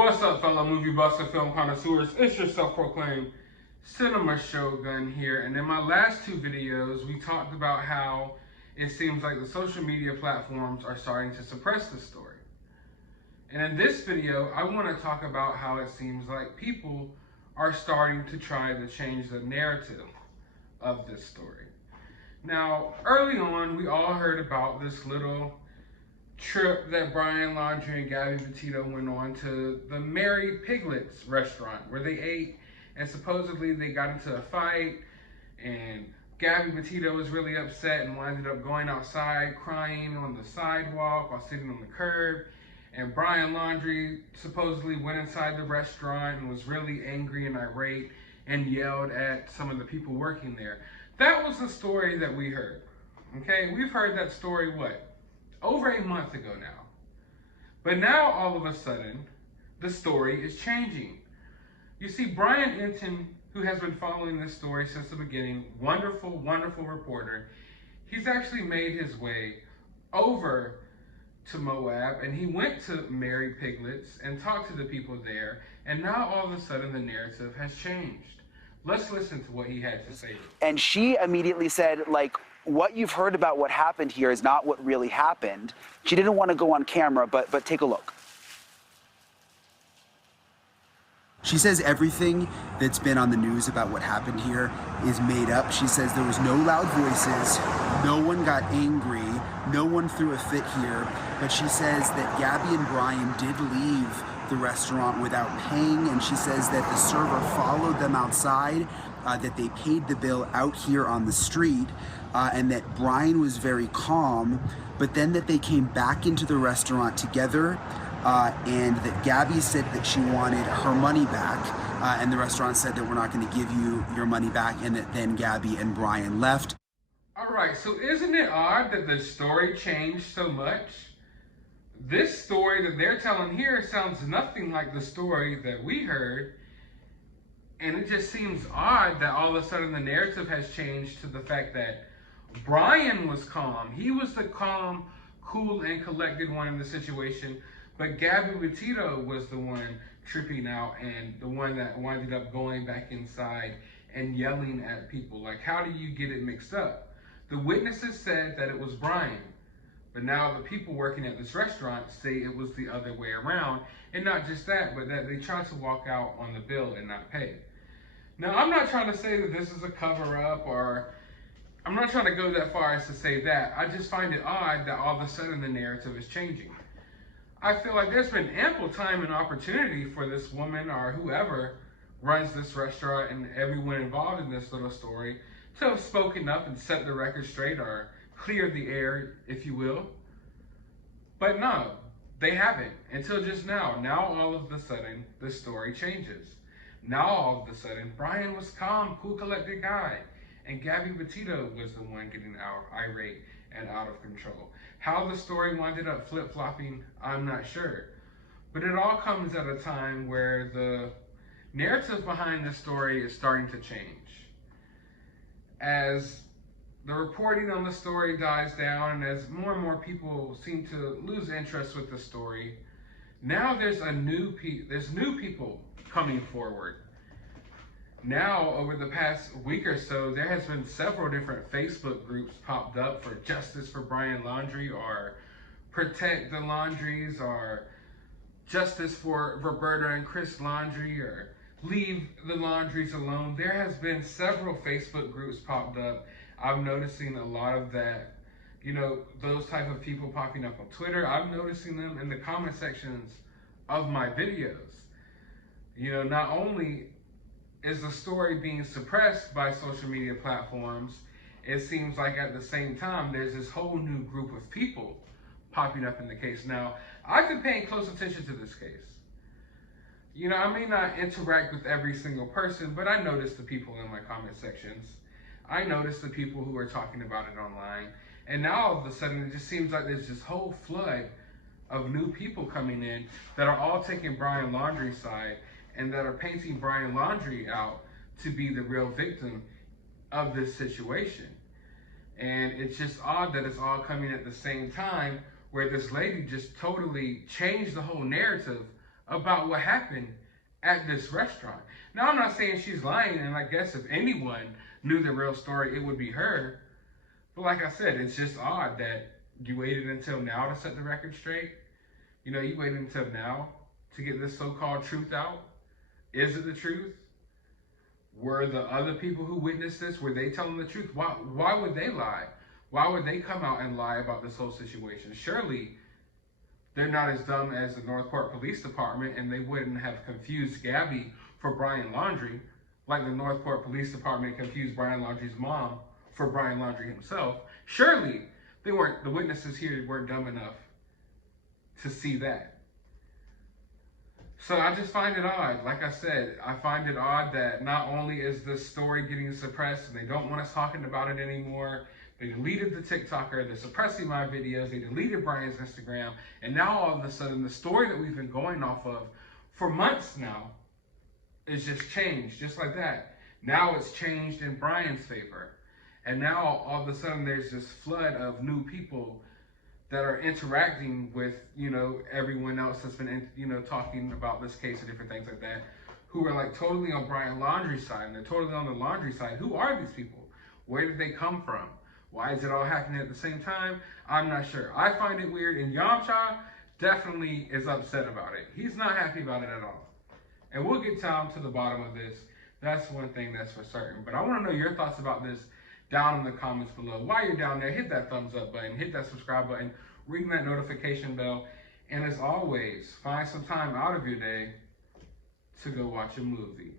What's up, fellow movie buffs and film connoisseurs? It's your self-proclaimed cinema shogun here. And in my last two videos, we talked about how it seems like the social media platforms are starting to suppress the story. And in this video, I want to talk about how it seems like people are starting to try to change the narrative of this story. Now, early on, we all heard about this little trip that Brian Laundrie and Gabby Petito went on to the Mary Piglets restaurant where they ate, and supposedly they got into a fight, and Gabby Petito was really upset and ended up going outside crying on the sidewalk while sitting on the curb. And Brian Laundrie supposedly went inside the restaurant and was really angry and irate and yelled at some of the people working there. That was the story that we heard. Okay, we've heard that story, over a month ago now. But now, all of a sudden, the story is changing. You see, Brian Enton, who has been following this story since the beginning, wonderful, wonderful reporter, he's actually made his way over to Moab, and he went to Mary Piglets and talked to the people there, and now all of a sudden the narrative has changed. Let's listen to what he had to say. And she immediately said, what you've heard about what happened here is not what really happened. She didn't want to go on camera, but take a look. She says everything that's been on the news about what happened here is made up. She says there was no loud voices, no one got angry, no one threw a fit here, but she says that Gabby and Brian did leave the restaurant without paying, and she says that the server followed them outside, that they paid the bill out here on the street, and that Brian was very calm, but then that they came back into the restaurant together, and that Gabby said that she wanted her money back, and the restaurant said that we're not going to give you your money back, and that then Gabby and Brian left. All right, so isn't it odd that the story changed so much? This story that they're telling here sounds nothing like the story that we heard, and it just seems odd that all of a sudden the narrative has changed to the fact that Brian was calm. He was the calm, cool, and collected one in the situation, but Gabby Petito was the one tripping out and the one that ended up going back inside and yelling at people. How do you get it mixed up? The witnesses said that it was Brian, but now the people working at this restaurant say it was the other way around, and not just that, but that they tried to walk out on the bill and not pay. Now, I'm not trying to say that this is a cover-up, or I'm not trying to go that far as to say that. I just find it odd that all of a sudden the narrative is changing. I feel like there's been ample time and opportunity for this woman or whoever runs this restaurant and everyone involved in this little story to have spoken up and set the record straight or cleared the air, if you will. But no, they haven't until just now. Now all of a sudden the story changes. Now all of a sudden Brian was calm, cool, collected guy, and Gabby Petito was the one getting irate and out of control. How the story ended up flip-flopping, I'm not sure. But it all comes at a time where the narrative behind the story is starting to change. As the reporting on the story dies down and as more and more people seem to lose interest with the story, now there's new people coming forward. Now, over the past week or so, there has been several different Facebook groups popped up for Justice for Brian Laundrie, or Protect the Laundries, or Justice for Roberta and Chris Laundrie, or Leave the Laundries Alone. There has been several Facebook groups popped up. I'm noticing a lot of that, those type of people popping up on Twitter. I'm noticing them in the comment sections of my videos. Not only is the story being suppressed by social media platforms, it seems like at the same time there's this whole new group of people popping up in the case. Now, I've been paying close attention to this case. I may not interact with every single person, but I notice the people in my comment sections. I notice the people who are talking about it online. And now all of a sudden it just seems like there's this whole flood of new people coming in that are all taking Brian Laundrie's side and that are painting Brian Laundrie out to be the real victim of this situation. And it's just odd that it's all coming at the same time, where this lady just totally changed the whole narrative about what happened at this restaurant. Now, I'm not saying she's lying, and I guess if anyone knew the real story, it would be her. But like I said, it's just odd that you waited until now to set the record straight. You know, you waited until now to get this so-called truth out. Is it the truth? Were the other people who witnessed this, were they telling the truth? Why would they lie? Why would they come out and lie about this whole situation? Surely they're not as dumb as the Northport Police Department, and they wouldn't have confused Gabby for Brian Laundrie like the Northport Police Department confused Brian Laundrie's mom for Brian Laundrie himself. Surely the witnesses here weren't dumb enough to see that. So I just find it odd. Like I said, I find it odd that not only is this story getting suppressed and they don't want us talking about it anymore, they deleted the TikToker, they're suppressing my videos, they deleted Brian's Instagram, and now all of a sudden the story that we've been going off of for months now is just changed, just like that. Now it's changed in Brian's favor. And now all of a sudden there's this flood of new people that are interacting with, you know, everyone else that's been, you know, talking about this case and different things like that, who are like totally on Brian Laundrie's side, and they're totally on the Laundrie side. Who are these people? Where did they come from? Why is it all happening at the same time? I'm not sure. I find it weird, and Yamcha definitely is upset about it. He's not happy about it at all. And we'll get down to the bottom of this. That's one thing that's for certain. But I want to know your thoughts about this down in the comments below. While you're down there, hit that thumbs up button, hit that subscribe button, ring that notification bell, and as always, find some time out of your day to go watch a movie.